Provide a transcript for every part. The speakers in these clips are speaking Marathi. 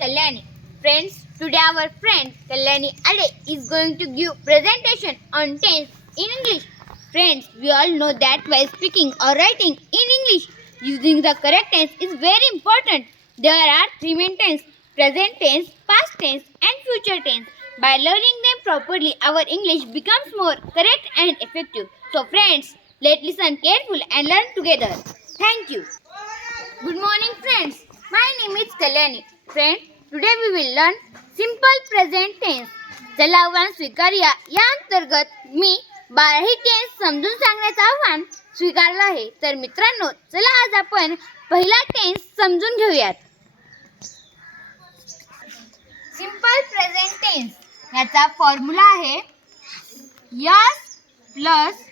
Kalyani. Friends, today our friend Kalyani Ade is going to give presentation on tense in English. Friends, we all know that while speaking or writing in English, using the correct tense is very important. There are three main tense, present tense, past tense and future tense. By learning them properly, our English becomes more correct and effective. So friends, let's listen carefully and learn together. Thank you. Good morning friends. My name is Kalyani. Friend today we will learn simple present tense चला आव्हान स्वीकारूया. या अंतर्गत मी बाराही टेन्स समजून सांगण्याचं आव्हान स्वीकारलं आहे. तर मित्रांनो चला आज आपण पहिला टेन्स समजून घेऊयात. सिंपल प्रेझेंट टेन्स याचा फॉर्म्युला आहे S plus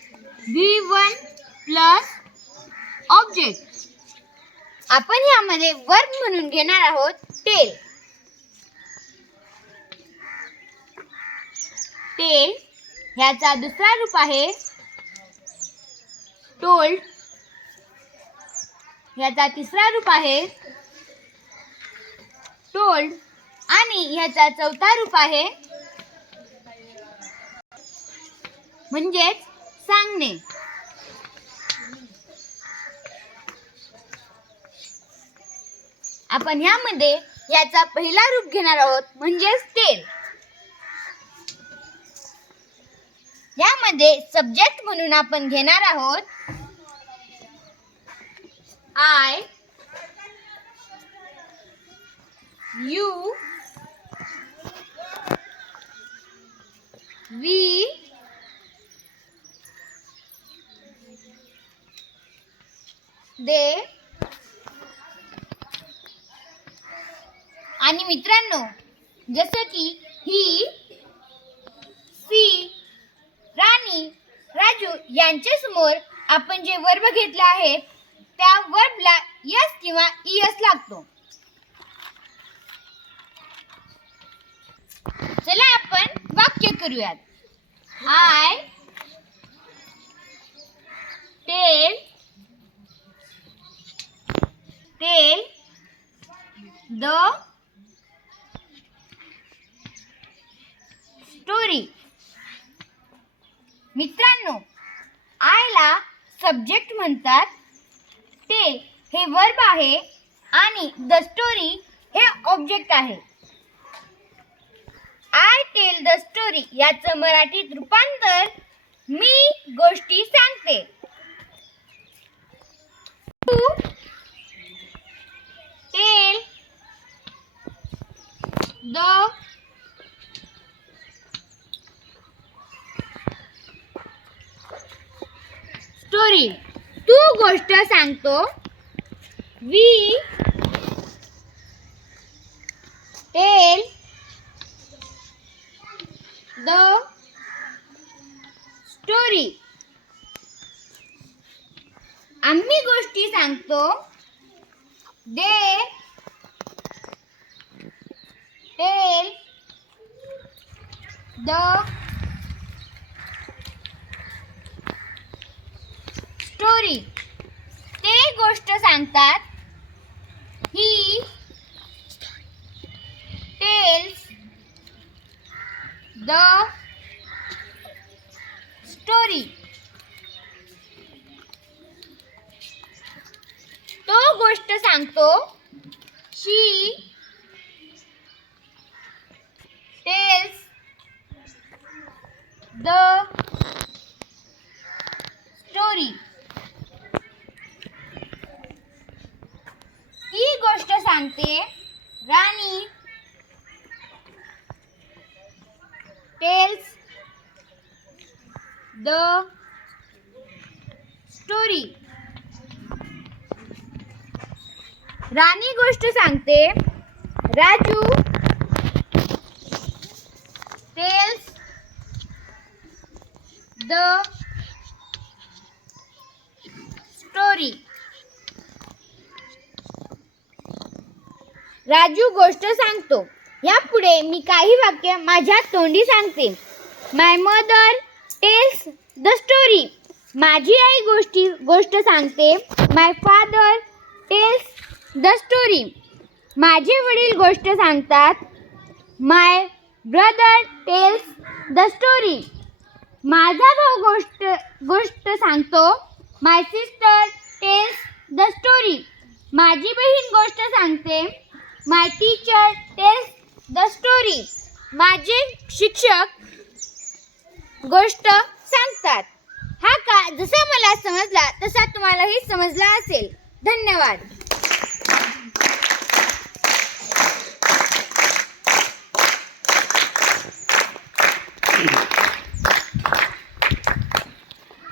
V one plus object आपण यामध्ये वर्ब म्हणून घेणार आहोत. तेल. तेल ह्याचा दुसरा रूप आहे टोल्ड. ह्याचा तिसरा रूप आहे टोल्ड. आणि ह्याचा चौथा रूप आहे म्हणजेच सांगणे. आपण ह्यामध्ये याचा पहिला रूप घेणार आहोत म्हणजेच टेल यामध्ये सब्जेक्ट म्हणून आपण घेणार आहोत आय यू वी दे आणि मित्रांनो जसं की ही सी राणी राजू यांच्या समोर आपण जे वर्ब घेतले आहेत त्या वर्बला यस किंवा इयस लागतो. चला आपण वाक्य करूयात. I tell tell the story मित्रांनो आयला सब्जेक्ट म्हणतात ते. हे वर्ब आहे आणि द स्टोरी हे ऑब्जेक्ट आहे. आय टेल द स्टोरी याचं मराठीत रूपांतर मी गोष्टी सांगते. तू टेल द स्टोरी तू गोष्ट सांगतो. वी. टेल. द. स्टोरी. आम्ही गोष्टी सांगतो. दे. टेल. द स्टोरी ते गोष्ट सांगतात? ही टेल्स द स्टोरी तो गोष्ट सांगतो शी टेल्स द स्टोरी ती गोष्ट सांगते. Rani. Tells the story Rani गोष्ट सांगते. Raju. Tells the story Raju गोष्ट सांगतो. यापुढे मी काही वाक्य माझ्या तोंडी सांगते. My mother tells the story माझी आई गोष्टी गोष्ट सांगते. My father tells the story माझे वडील गोष्ट सांगतात. My brother tells the story माझा भाऊ गोष्ट गोष्ट सांगतो. My sister tells the story माझी बहीण गोष्ट सांगते. My teacher tells the story माझे शिक्षक गोष्ट सांगतात. हा का जसा मला समजला तसा तुम्हालाही समजला असेल. धन्यवाद.